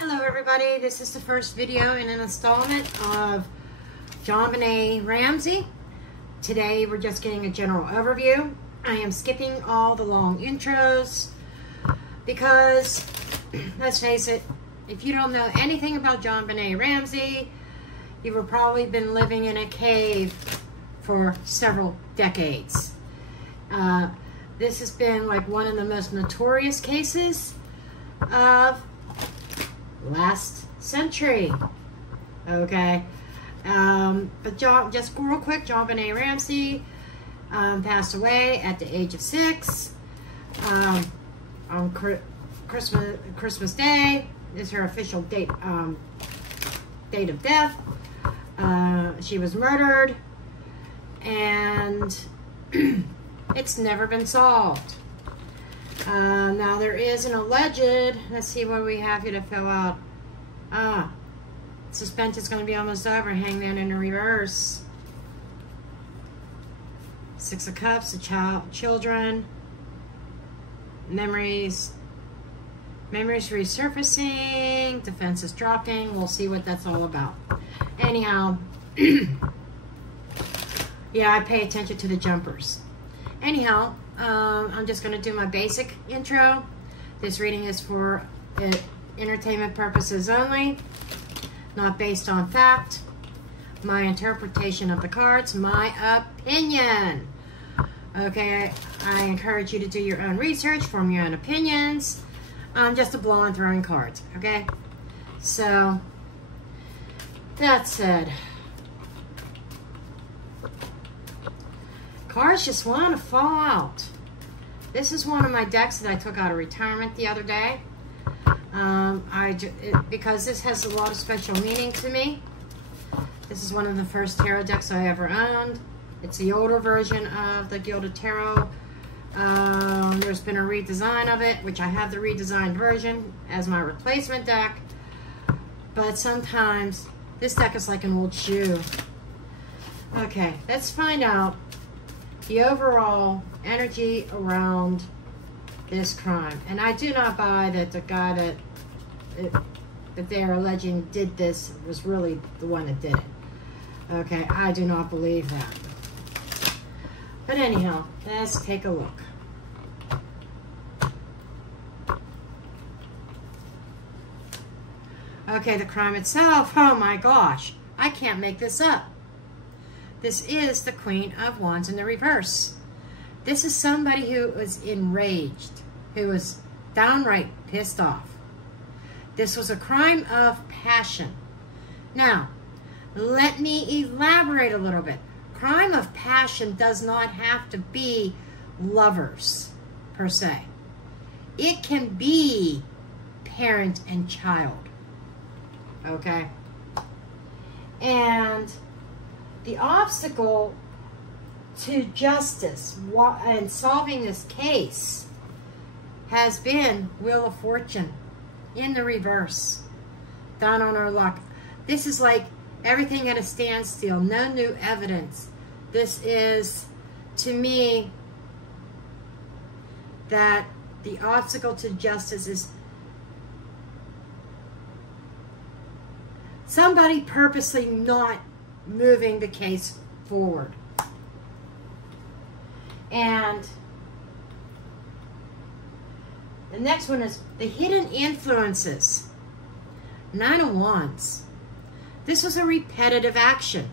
Hello everybody, this is the first video in an installment of JonBenét Ramsey. Today we're just getting a general overview. I am skipping all the long intros because, let's face it, if you don't know anything about JonBenét Ramsey, you've probably been living in a cave for several decades. This has been like one of the most notorious cases of last century. Okay, but just real quick, JonBenét Ramsey passed away at the age of 6 on Christmas Day is her official date of death. She was murdered, and it's never been solved. Now there is an alleged, let's see what we have here to fill out. Suspense is going to be almost over. Hangman in the reverse. 6 of Cups, children. Memories resurfacing. Defense is dropping. We'll see what that's all about. Anyhow, yeah, I pay attention to the jumpers. Anyhow, I'm just going to do my basic intro. This reading is for entertainment purposes only, not based on fact. My interpretation of the cards, my opinion. Okay, I encourage you to do your own research, form your own opinions. I'm just a blowing throwing cards, okay? So, that said, cards just want to fall out. This is one of my decks that I took out of retirement the other day. Because this has a lot of special meaning to me. This is one of the first tarot decks I ever owned. It's the older version of the Gilded Tarot. There's been a redesign of it, which I have the redesigned version as my replacement deck. But sometimes this deck is like an old shoe. Okay, let's find out the overall energy around this crime. And I do not buy that the guy that they're alleging did this was really the one that did it. Okay, I do not believe that. But anyhow, let's take a look. Okay, the crime itself, oh my gosh, I can't make this up. This is the Queen of Wands in the reverse. This is somebody who was enraged, who was downright pissed off. This was a crime of passion. Now, let me elaborate a little bit. Crime of passion does not have to be lovers, per se. It can be parent and child. Okay? And the obstacle to justice and solving this case has been Wheel of Fortune in the reverse, down on our luck. This is like everything at a standstill, no new evidence. This is, to me, that the obstacle to justice is somebody purposely not moving the case forward. And the next one is the hidden influences. 9 of Wands. This was a repetitive action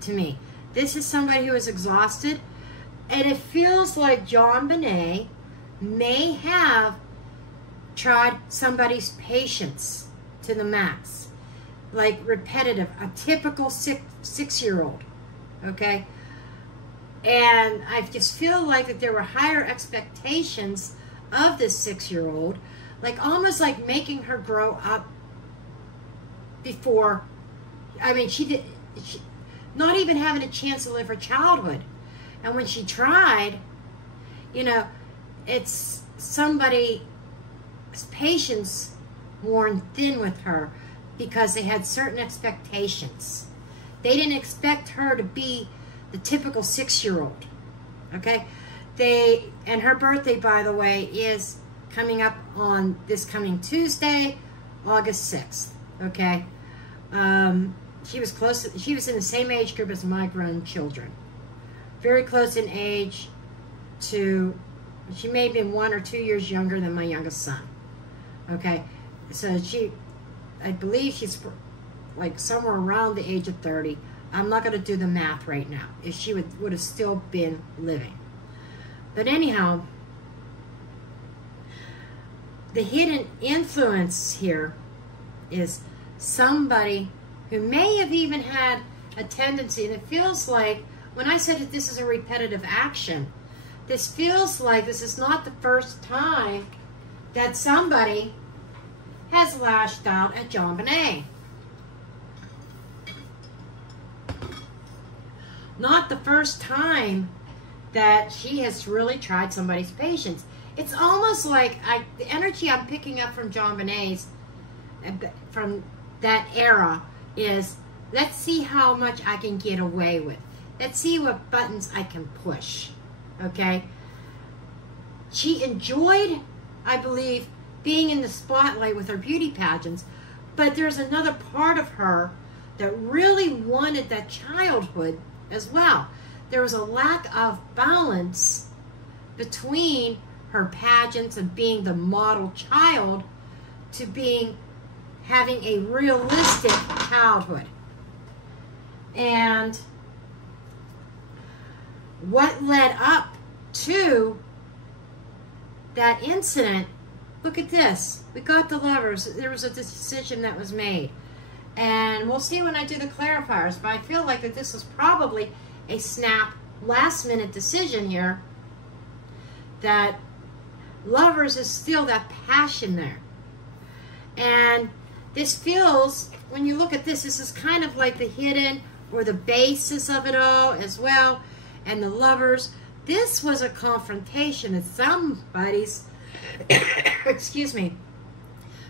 to me. This is somebody who is exhausted, and it feels like JonBenét may have tried somebody's patience to the max. Like repetitive, a typical six-year-old, okay? And I just feel like that there were higher expectations of this 6-year-old, like almost like making her grow up before, I mean, she not even having a chance to live her childhood. And when she tried, you know, it's somebody's patience worn thin with her because they had certain expectations. They didn't expect her to be the typical 6-year-old, okay? And her birthday, by the way, is coming up on this coming Tuesday, August 6th, okay? She was close, she was in the same age group as my grown children. Very close in age to, she may have been 1 or 2 years younger than my youngest son, okay? So I believe she's like somewhere around the age of 30. I'm not going to do the math right now, if she would have still been living. But anyhow, the hidden influence here is somebody who may have even had a tendency, and it feels like, when I said that this is a repetitive action, this feels like this is not the first time that somebody has lashed out at JonBenét. Not the first time that she has really tried somebody's patience. It's almost like the energy I'm picking up from JonBenét's, from that era, is let's see how much I can get away with. Let's see what buttons I can push, okay? She enjoyed, I believe, being in the spotlight with her beauty pageants, but there's another part of her that really wanted that childhood as well. There was a lack of balance between her pageants and being the model child to having a realistic childhood. And what led up to that incident, look at this. We got the lovers. There was a decision that was made. And we'll see when I do the clarifiers, but I feel like that this was probably a snap, last-minute decision here, that lovers is still that passion there. And this feels, when you look at this, this is kind of like the hidden or the basis of it all as well. And the lovers, this was a confrontation that somebody's, excuse me,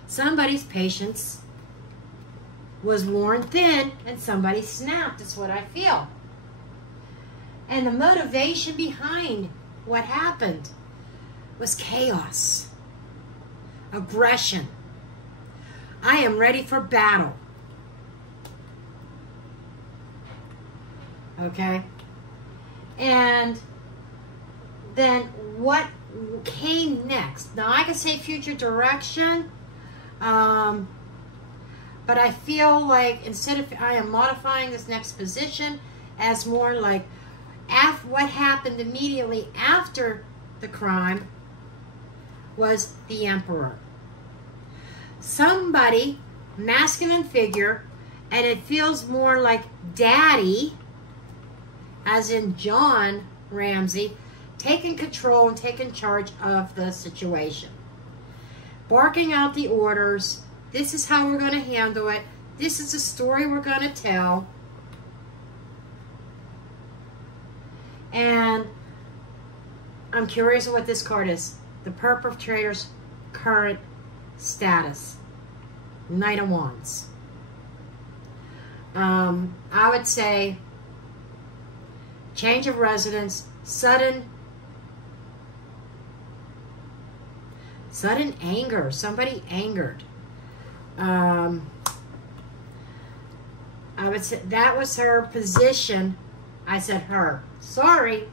somebody's patience was worn thin and somebody snapped. That's what I feel. And the motivation behind what happened was chaos, aggression. I am ready for battle. Okay? And then what came next? Now I can say future direction, but I feel like instead of, I am modifying this next position as more like what happened immediately after the crime was the emperor. Somebody, masculine figure, and it feels more like daddy, as in John Ramsey, taking control and taking charge of the situation. Barking out the orders. This is how we're going to handle it. This is the story we're going to tell. And I'm curious of what this card is. The perpetrator's current status. Knight of Wands. I would say change of residence, sudden anger. Somebody angered. I would say that was her position. I said her. Sorry.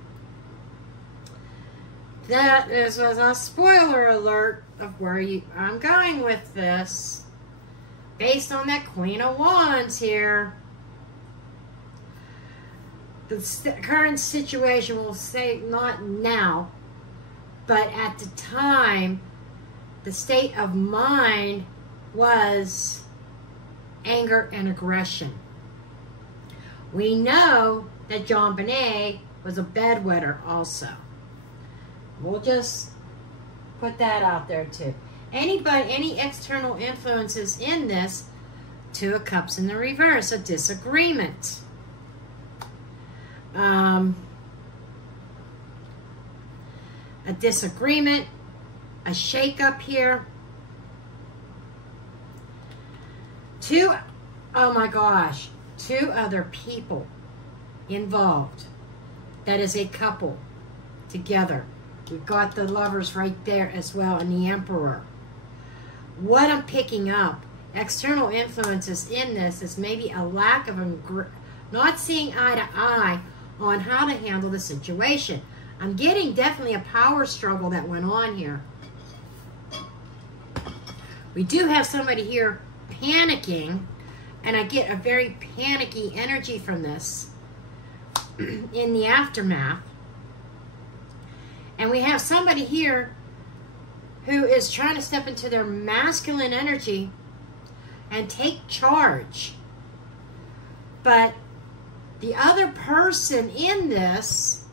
That was a spoiler alert of where I'm going with this. Based on that Queen of Wands here. The current situation, will say not now, but at the time, the state of mind was anger and aggression. We know that JonBenét was a bedwetter also. We'll just put that out there too. Any external influences in this, Two of Cups in the reverse, a disagreement. A disagreement, a shake-up here. Oh my gosh, 2 other people involved. That is a couple together. We've got the lovers right there as well, and the emperor. what I'm picking up, external influences in this, is maybe a lack of not seeing eye to eye on how to handle the situation. I'm getting definitely a power struggle that went on here. We do have somebody here panicking, and I get a very panicky energy from this in the aftermath. And we have somebody here who is trying to step into their masculine energy and take charge. But the other person in this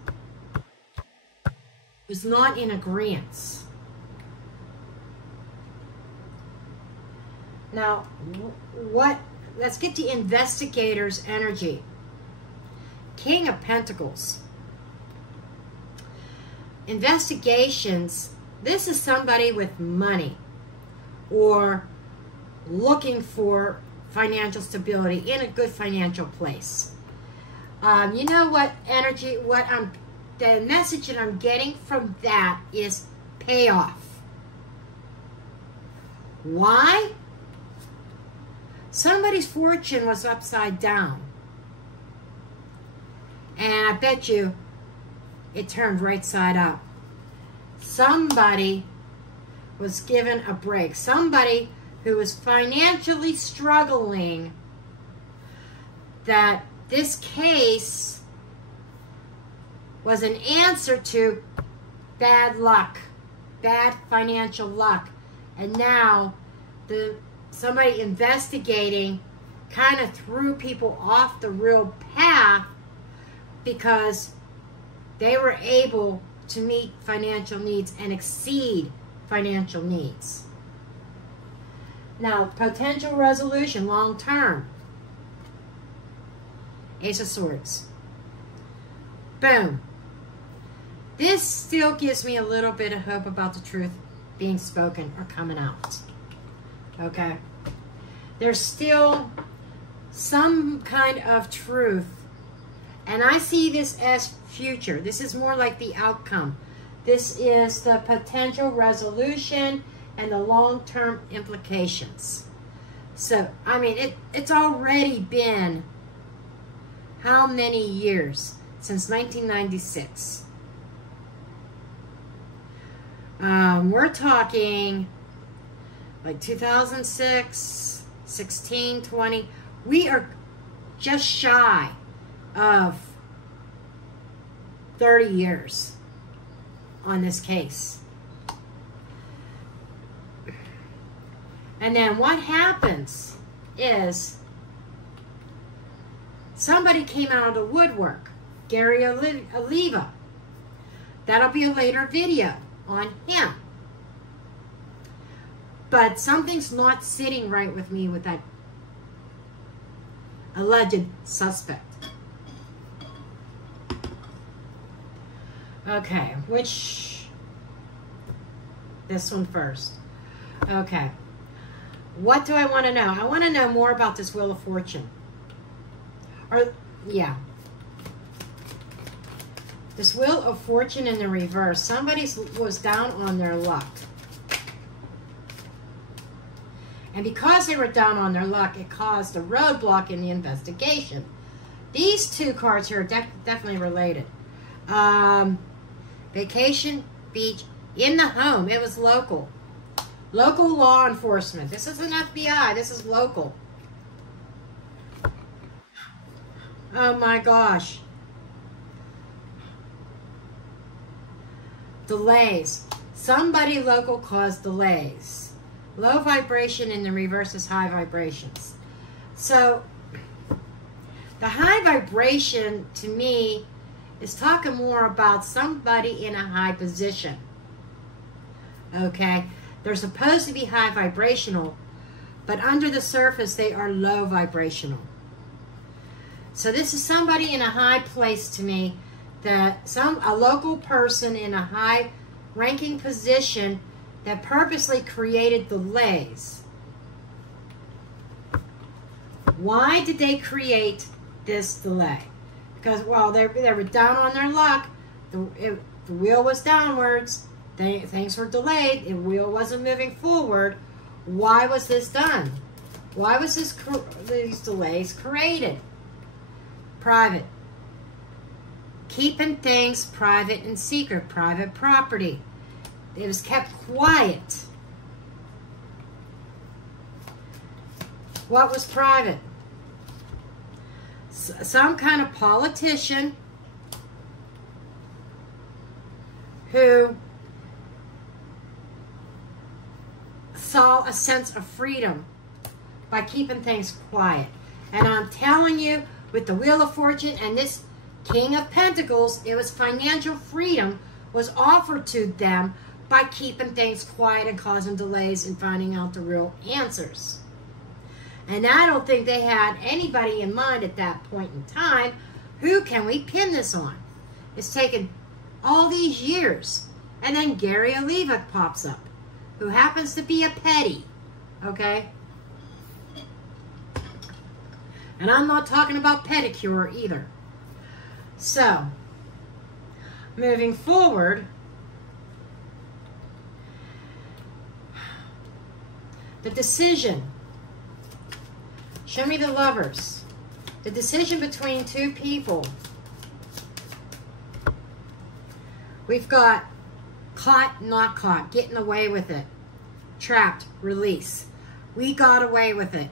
is not in agreement. Now, let's get the investigator's energy. King of Pentacles. Investigations. This is somebody with money or looking for financial stability in a good financial place. You know what energy, the message that I'm getting from that is payoff. Why? Somebody's fortune was upside down. And I bet you it turned right side up. Somebody was given a break. Somebody who was financially struggling, that this case was an answer to bad luck, bad financial luck. And now somebody investigating kind of threw people off the real path because they were able to meet financial needs and exceed financial needs. Now, potential resolution, long term. Ace of Swords. Boom. This still gives me a little bit of hope about the truth being spoken or coming out. Okay? There's still some kind of truth. And I see this as future. This is more like the outcome. This is the potential resolution and the long-term implications. So, I mean, it's already been how many years? Since 1996. We're talking like 2006, 16, 20. We are just shy of 30 years on this case. And then what happens is somebody came out of the woodwork. Gary Oliva. That'll be a later video on him. But something's not sitting right with me with that alleged suspect. Okay, this one first. Okay. What do I want to know? I want to know more about this Wheel of Fortune. This Wheel of Fortune in the reverse. Somebody was down on their luck. And because they were down on their luck, it caused a roadblock in the investigation. These two cards here are definitely related. Vacation, beach, in the home. It was local. Local law enforcement. This isn't FBI. This is local. Oh my gosh. Delays. Somebody local caused delays. Low vibration in the reverse is high vibrations. So, the high vibration to me is talking more about somebody in a high position. Okay? They're supposed to be high vibrational, but under the surface they are low vibrational. So this is somebody in a high place to me, that a local person in a high ranking position that purposely created delays. Why did they create this delay? Because while they were down on their luck, the wheel was downwards, things were delayed, the wheel wasn't moving forward, Why was this done? Why was these delays created? Private. Keeping things private and secret. Private property. It was kept quiet. What was private? Some kind of politician who saw a sense of freedom by keeping things quiet. And I'm telling you, with the Wheel of Fortune and this King of Pentacles, it was financial freedom was offered to them by keeping things quiet and causing delays in finding out the real answers. And I don't think they had anybody in mind at that point in time. Who can we pin this on? It's taken all these years. And then Gary Oliva pops up, who happens to be a petty. Okay? And I'm not talking about pedicure either. So, moving forward, the decision. Show me the Lovers. The decision between two people. We've got caught, not caught, getting away with it. Trapped, release. We got away with it.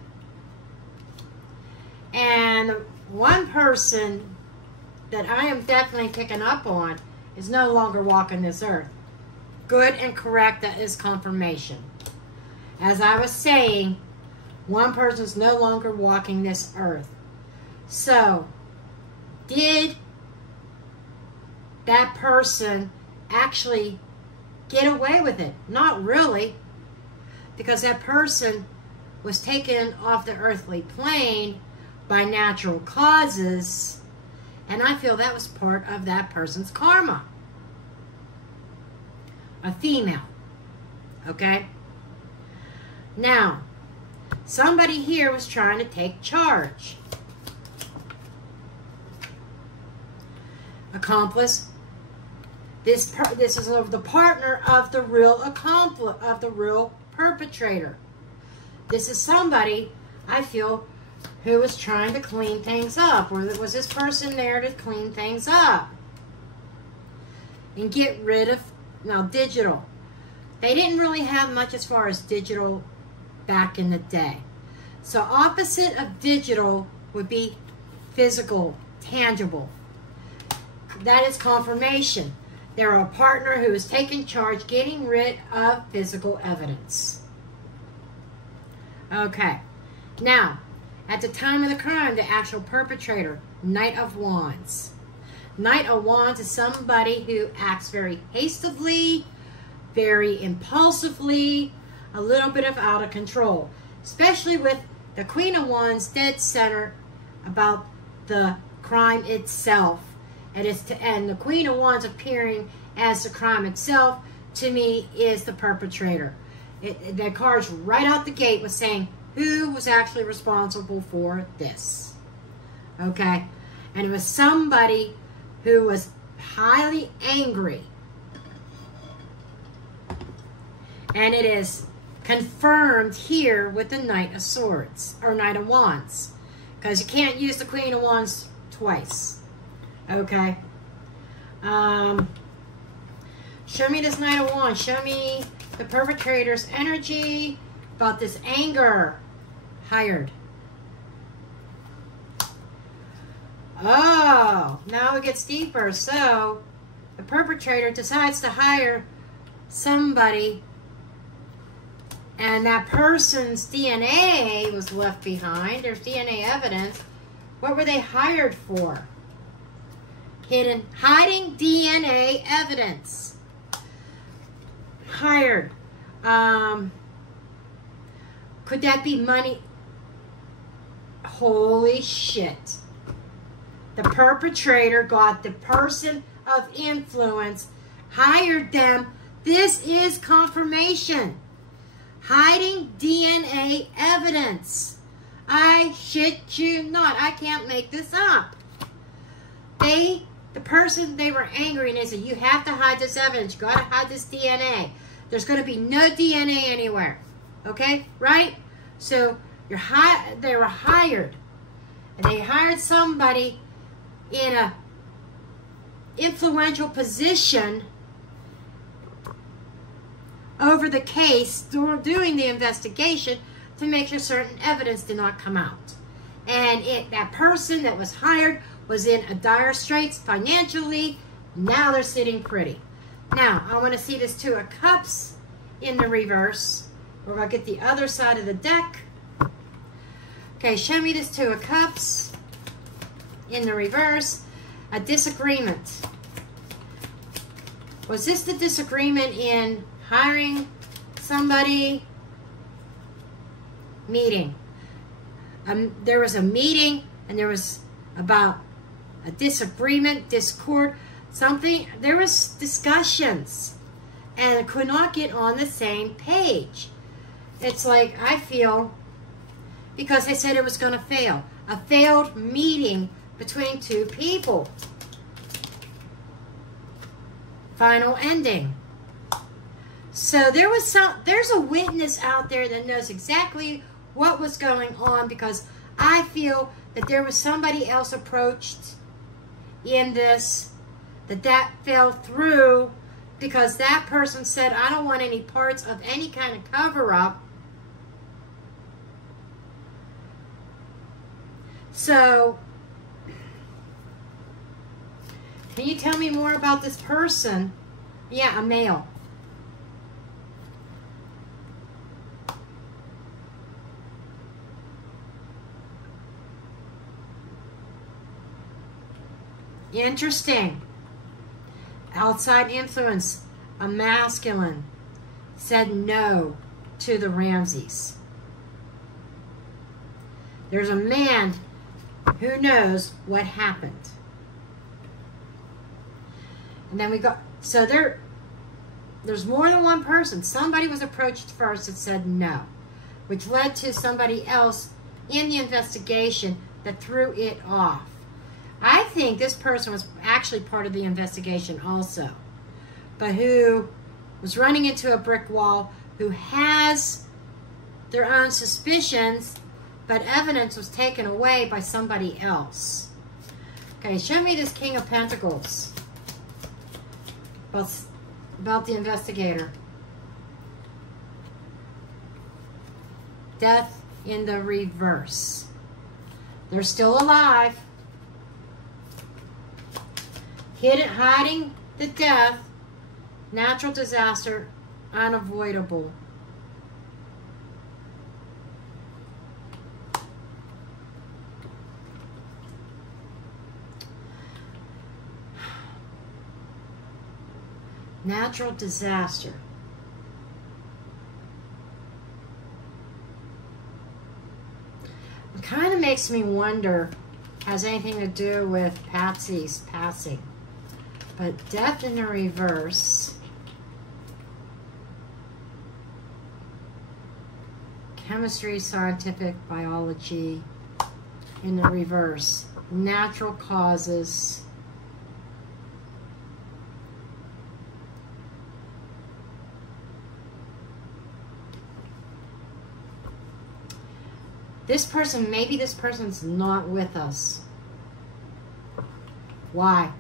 And one person that I am definitely picking up on is no longer walking this earth. Good and correct, that is confirmation. As I was saying, one person's no longer walking this earth. So, did that person actually get away with it? Not really, because that person was taken off the earthly plane by natural causes, and I feel that was part of that person's karma. A female. Okay? Now, somebody here was trying to take charge. Accomplice. This is the partner of the real accomplice, of the real perpetrator. This is somebody, I feel, who was trying to clean things up. Or was this person there to clean things up? And get rid of, now digital. They didn't really have much as far as digital back in the day. So opposite of digital would be physical, tangible. That is confirmation. They're a partner who is taking charge, getting rid of physical evidence. Okay. Now, at the time of the crime, the actual perpetrator, Knight of Wands. Knight of Wands is somebody who acts very hastily, very impulsively, a little bit of out of control. Especially with the Queen of Wands dead center about the crime itself. And the Queen of Wands appearing as the crime itself, to me, is the perpetrator. The card's right out the gate with saying who was actually responsible for this. Okay? And it was somebody who was highly angry. And it is confirmed here with the Knight of Swords, or Knight of Wands. Because you can't use the Queen of Wands twice. Okay. Show me this Knight of Wands. Show me the perpetrator's energy about this anger. Hired. Oh, now it gets deeper. So, the perpetrator decides to hire somebody, and that person's DNA was left behind. There's DNA evidence. What were they hired for? Hiding DNA evidence. Hired. Could that be money? Holy shit. The perpetrator got the person of influence, hired them. This is confirmation. Hiding DNA evidence. I shit you not. I can't make this up. The person, they were angry and they said, you have to hide this evidence. You got to hide this DNA. There's going to be no DNA anywhere. Okay, right? So they were hired. And they hired somebody in a influential position over the case, doing the investigation to make sure certain evidence did not come out. And that person that was hired was in a dire straits financially. Now they're sitting pretty. Now, I want to see this Two of Cups in the reverse. We're going to get the other side of the deck. Okay, show me this Two of Cups in the reverse. A disagreement. Was this the disagreement in hiring somebody? Meeting. There was a meeting, and there was about a disagreement, discord, something. There was discussions, and could not get on the same page. It's like, I feel, because they said it was going to fail. A failed meeting between two people. Final ending. So there's a witness out there that knows exactly what was going on, because I feel that there was somebody else approached in this, that fell through, because that person said, I don't want any parts of any kind of cover-up. So, can you tell me more about this person? Yeah, a male. Interesting. Outside influence, a masculine, said no to the Ramseys. There's a man who knows what happened. And then we got, so there's more than one person. Somebody was approached first that said no, which led to somebody else in the investigation that threw it off. I think this person was actually part of the investigation also, but who was running into a brick wall, who has their own suspicions, but evidence was taken away by somebody else. Okay, show me this King of Pentacles about the investigator. Death in the reverse. They're still alive. Hiding the death, natural disaster, unavoidable. Natural disaster. It kind of makes me wonder, has anything to do with Patsy's passing. But death in the reverse. Chemistry, scientific, biology in the reverse. Natural causes. This person, maybe this person's not with us. Why?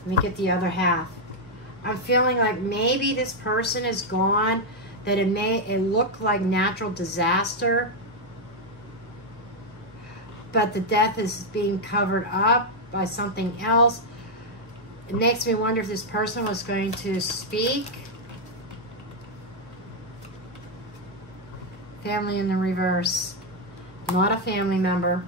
Let me get the other half. I'm feeling like maybe this person is gone, that it looked like natural disaster, but the death is being covered up by something else. It makes me wonder if this person was going to speak. Family in the reverse. Not a family member.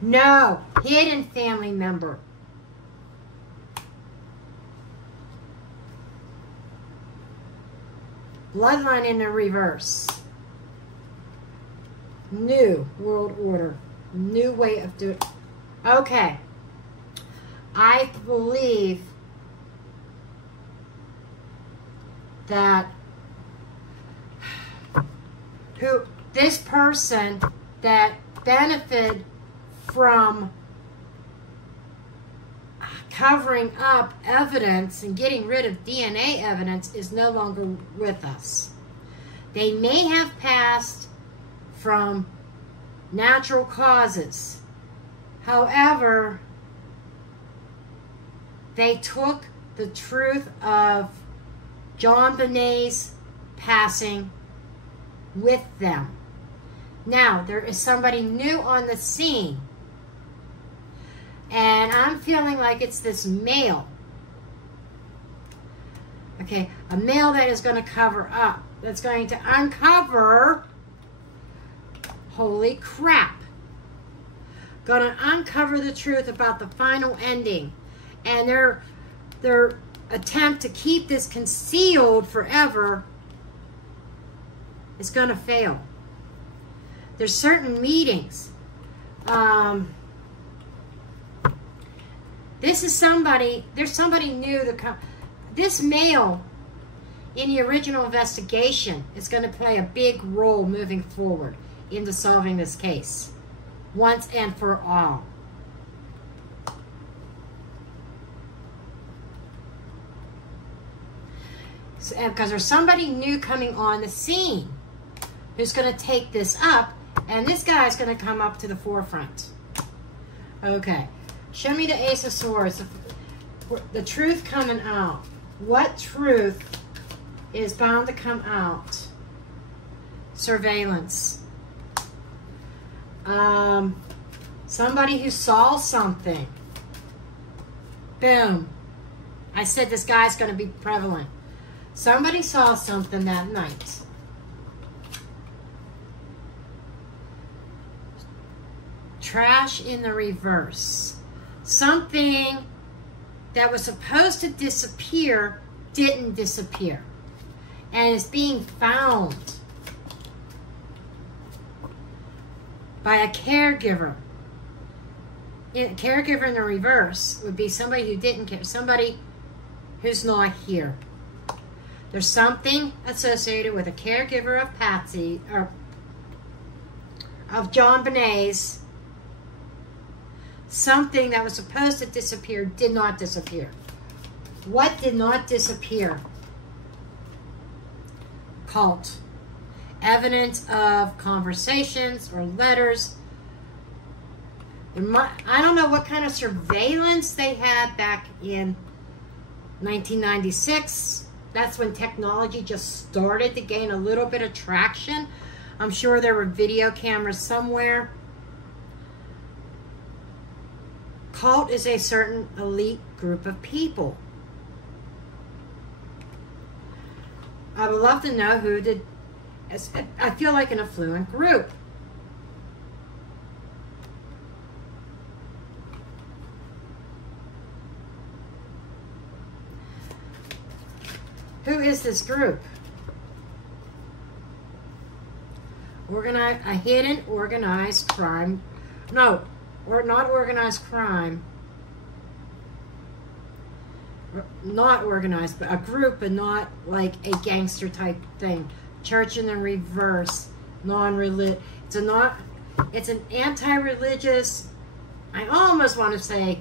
No, hidden family member. Bloodline in the reverse. New world order. New way of doing it. Okay. I believe that this person that benefited from, covering up evidence and getting rid of DNA evidence is no longer with us. They may have passed from natural causes. However, they took the truth of JonBenet's passing with them. Now, there is somebody new on the scene. And I'm feeling like it's this male. Okay, a male that is going to cover up. That's going to uncover, holy crap, going to uncover the truth about the final ending. And their attempt to keep this concealed forever is going to fail. There's certain meetings. This is somebody, there's somebody new that come. This male in the original investigation is going to play a big role moving forward into solving this case once and for all. So, because there's somebody new coming on the scene who's going to take this up, and this guy is going to come up to the forefront. Okay. Show me the Ace of Swords. The truth coming out. What truth is bound to come out? Surveillance. Somebody who saw something. Boom. I said this guy's going to be prevalent. Somebody saw something that night. Trash in the reverse. Something that was supposed to disappear didn't disappear and is being found by a caregiver. A caregiver in the reverse would be somebody who didn't care, somebody who's not here. There's something associated with a caregiver of Patsy, or of JonBenet's. Something that was supposed to disappear did not disappear. What did not disappear? Cult. Evidence of conversations or letters. I don't know what kind of surveillance they had back in 1996. That's when technology just started to gain a little bit of traction. I'm sure there were video cameras somewhere. Cult is a certain elite group of people. I would love to know who did. I feel like an affluent group. Who is this group? A hidden organized crime. No. Or not organized crime. Not organized, but a group, and not like a gangster type thing. Church in the reverse. Non-religious. It's an anti-religious. I almost want to say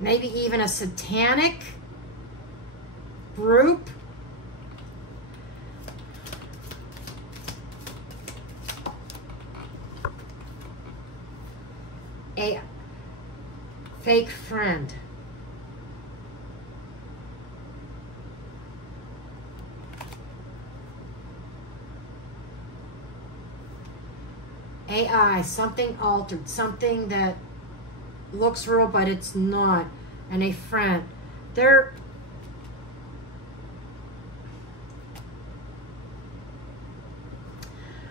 maybe even a satanic group. A fake friend. AI, something altered, something that looks real but it's not, and a friend. They're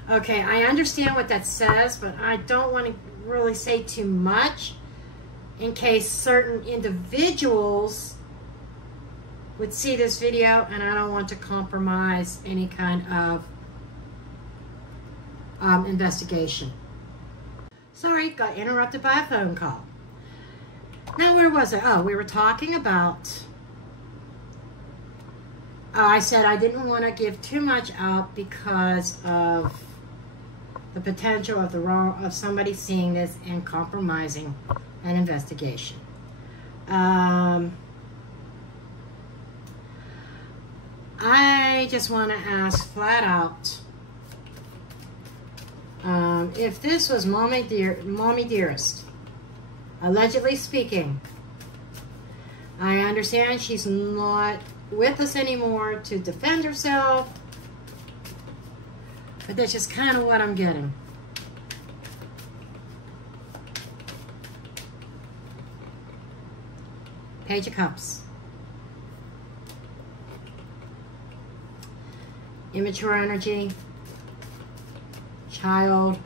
okay, I understand what that says, but I don't want to really say too much in case certain individuals would see this video, and I don't want to compromise any kind of investigation. Sorry, got interrupted by a phone call. Now, where was I? Oh, we were talking about, I said I didn't want to give too much out because of the potential of somebody seeing this and compromising an investigation. I just want to ask flat out, if this was Mommy Dearest, allegedly speaking, I understand she's not with us anymore to defend herself, but that's just kind of what I'm getting. Page of Cups. Immature energy. Child.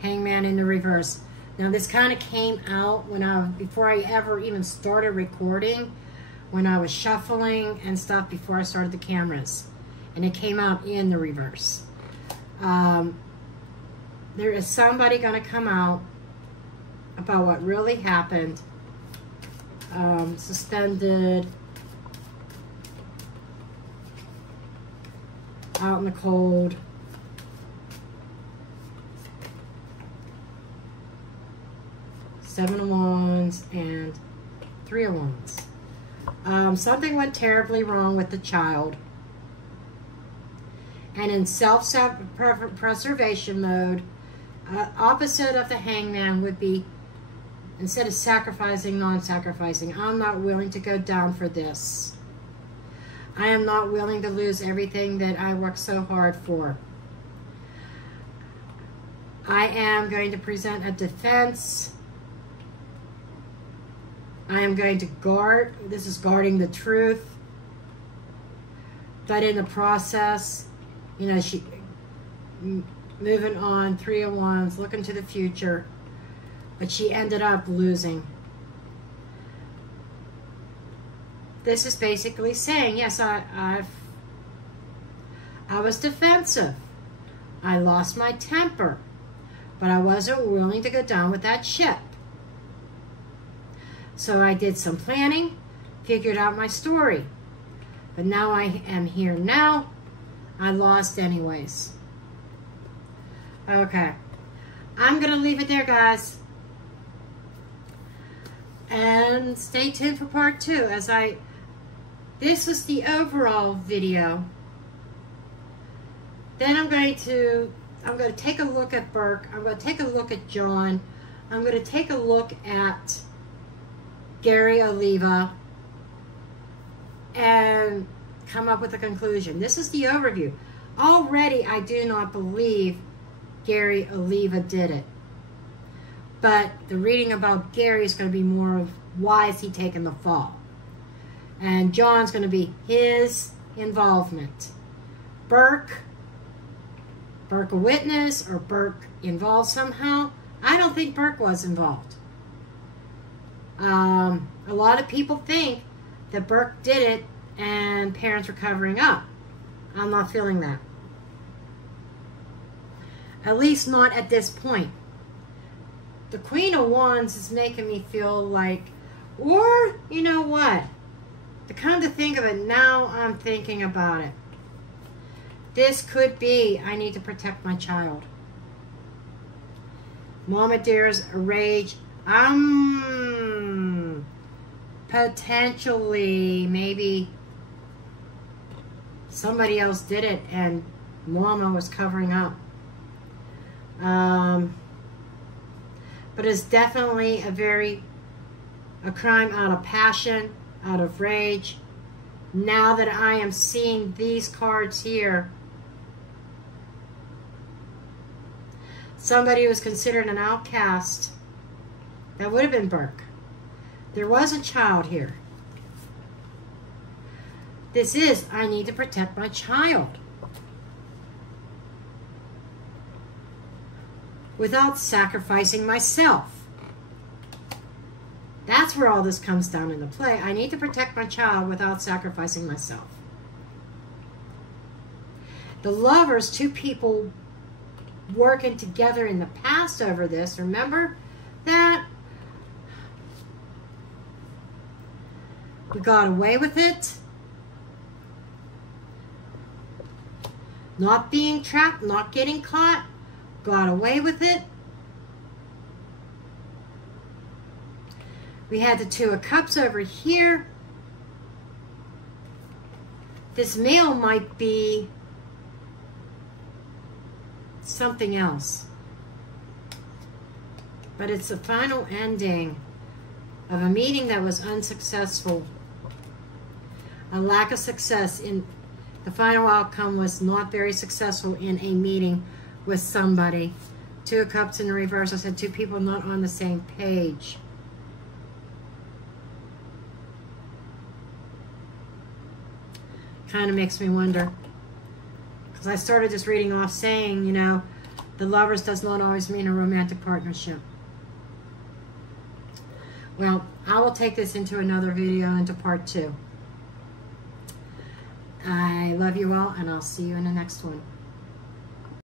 Hangman in the reverse. Now this kind of came out when before I ever even started recording, when I was shuffling and stuff before I started the cameras. And it came out in the reverse. There is somebody going to come out about what really happened. Suspended, out in the cold, Seven of Wands and Three of Wands. Something went terribly wrong with the child, and in self-preservation mode, opposite of the Hangman would be, instead of sacrificing, non-sacrificing. I'm not willing to go down for this. I am not willing to lose everything that I worked so hard for. I am going to present a defense. I am going to guard. This is guarding the truth. But in the process, you know, she moving on, Three of Wands, looking to the future. But she ended up losing. This is basically saying, yes, I was defensive. I lost my temper. But I wasn't willing to go down with that ship. So I did some planning, figured out my story. But now I am here now. I lost anyways. Okay. I'm going to leave it there, guys. And stay tuned for part 2 as this was the overall video. Then I'm going to take a look at Burke. I'm going to take a look at John. I'm going to take a look at Gary Oliva and come up with a conclusion. This is the overview. Already, I do not believe Gary Oliva did it. But the reading about Gary is going to be more of why is he taking the fall. And John's going to be his involvement. Burke a witness or Burke involved somehow? I don't think Burke was involved. A lot of people think that Burke did it and parents were covering up. I'm not feeling that. At least not at this point. The Queen of Wands is making me feel like, or, you know what? To come to think of it, now I'm thinking about it. This could be, I need to protect my child. Mama Dearest, a rage. Potentially, maybe somebody else did it and Mama was covering up. But it's definitely a crime out of passion, out of rage. Now that I am seeing these cards here, somebody who was considered an outcast, that would have been Burke. There was a child here. This is, I need to protect my child. Without sacrificing myself. That's where all this comes down into play. I need to protect my child without sacrificing myself. The Lovers, two people working together in the past over this. Remember that? We got away with it. Not being trapped, not getting caught. Got away with it. We had the Two of Cups over here. This male might be something else. But it's the final ending of a meeting that was unsuccessful. A lack of success in the final outcome was not very successful in a meeting with somebody. Two of Cups in the reverse. I said two people not on the same page. Kind of makes me wonder. Because I started just reading off saying, you know, the Lovers does not always mean a romantic partnership. Well, I will take this into another video, into part 2. I love you all, and I'll see you in the next one.